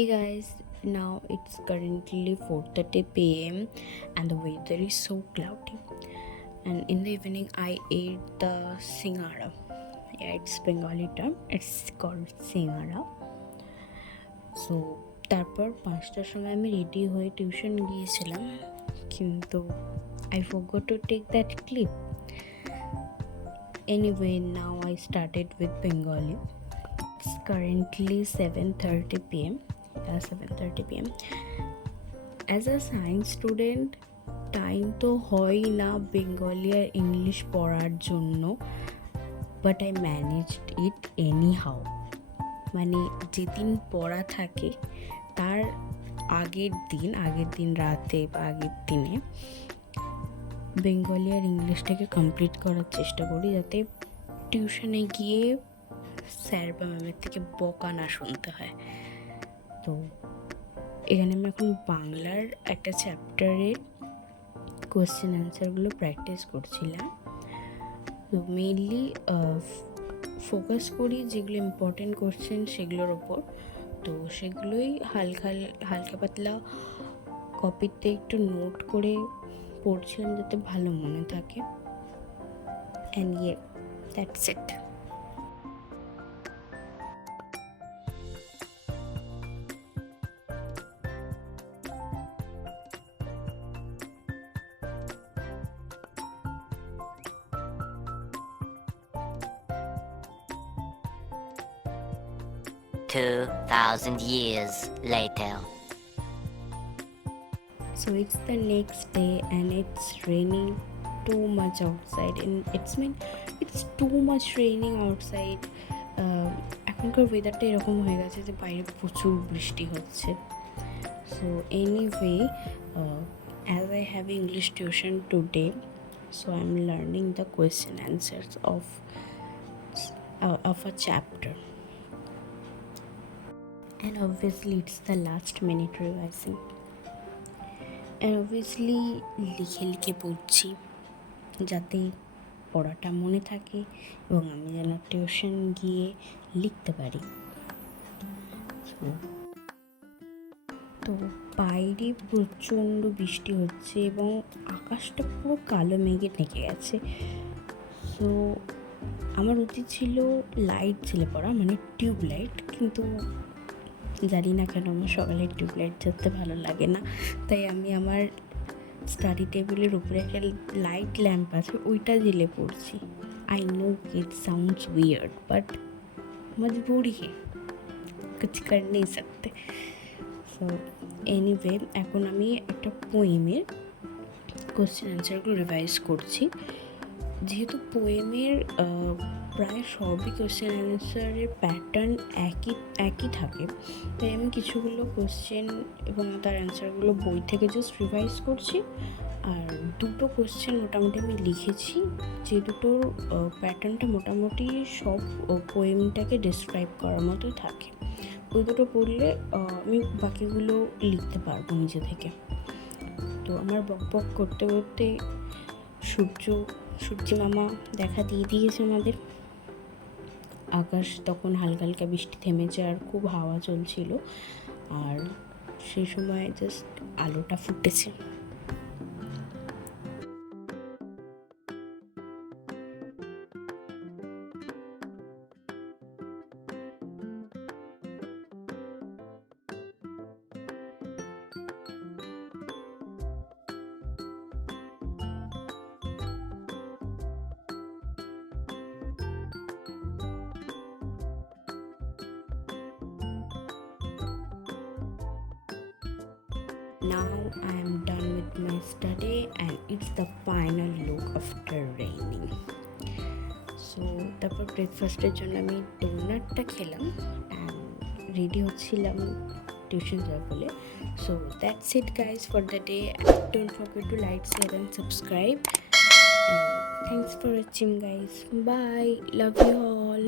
Hey guys, now it's currently 4:30 p.m. and the weather is so cloudy. And in the evening, I ate the singara. Yeah, it's Bengali term. It's called singara. So তারপর 5টার সময় আমি ready হয়ে tuition গিয়েছিলাম, কিন্তু I forgot to take that clip. Anyway, now I started with Bengali. It's currently 7:30 p.m. 7:30 p.m. As a science student, time তো হয় না Bengali আর English পড়ার জন্য, but I managed it any how. মানে যেদিন পড়া থাকে তার আগের দিন রাতে বা আগের দিনে বেঙ্গলি আর ইংলিশটাকে কমপ্লিট করার চেষ্টা করি, যাতে টিউশনে গিয়ে স্যার বা ম্যামের থেকে বকা না শুনতে হয়। তো এখানে আমি এখন বাংলার একটা চ্যাপ্টারের কোয়েশ্চেন অ্যান্সারগুলো প্র্যাকটিস করছিলাম। তো মেইনলি ফোকাস করি যেগুলো ইম্পর্টেন্ট কোয়েশ্চেন সেগুলোর ওপর। তো সেগুলোই হালকা পাতলা কপিতে একটু নোট করে পড়ছিলাম যাতে ভালো মনে থাকে। And that's it. 2,000 years later. So it's the next day and it's raining too much outside, and it's too much raining outside. এখনকার ওয়েদারটা এরকম হয়ে গেছে যে বাইরে প্রচুর বৃষ্টি হচ্ছে। So anyway, as I have English tuition today, so I'm learning the question answers of a chapter. And obviously it's the last minute revising. And obviously লিখে পড়ছি যাতে পড়াটা মনে থাকে এবং আমি যেন টিউশন গিয়ে লিখতে পারি। তো বাইরে প্রচণ্ড বৃষ্টি হচ্ছে এবং আকাশটা পুরো কালো মেঘে ঢেকে গেছে। সো আমার উচিত ছিল লাইট জ্বেলে পড়া, মানে টিউব লাইট, কিন্তু জানি না কেন আমার সকালে টিউবলাইট জ্বলতে ভালো লাগে না, তাই আমি আমার স্টাডি টেবিলের উপরে একটা লাইট ল্যাম্প আছে ওইটা জ্বেলে পড়ছি। I know it sounds weird, but মজবুরি है, कुछ कर नहीं सकते। সো এনিওয়ে, এখন আমি একটা পোয়েমের কোশ্চেন অ্যান্সারগুলো রিভাইজ করছি। যেহেতু পোয়েমের প্রায় সবই কোশ্চেন অ্যান্সারের প্যাটার্ন একই থাকে, তাই আমি কিছুগুলো কোশ্চেন এবং তার অ্যান্সারগুলো বই থেকে জাস্ট রিভাইজ করছি। আর দুটো কোশ্চেন মোটামুটি আমি লিখেছি, যে দুটোর প্যাটার্নটা মোটামুটি সব পোয়েমটাকে ডিসক্রাইব করার মতো থাকে। ওই দুটো পড়লে আমি বাকিগুলো লিখতে পারবো নিজে থেকে। তো আমার বক করতে করতে সূর্যি মামা দেখা দিয়ে দিয়েছে আমাদের। আকাশ তখন হালকা হালকা বৃষ্টি থেমেছে আর খুব হাওয়া চলছিল, আর সেই সময় জাস্ট আলোটা ফুটেছে। Now I am done with my study and it's the final look after raining. So তারপর ব্রেকফাস্টের জন্য আমি ডোনাটটা খেলাম অ্যান্ড রেডি হচ্ছিলাম টিউশন যাওয়া বলে। So that's it guys for the day. Don't forget to like, share and subscribe. And thanks for watching guys. Bye. Love you all.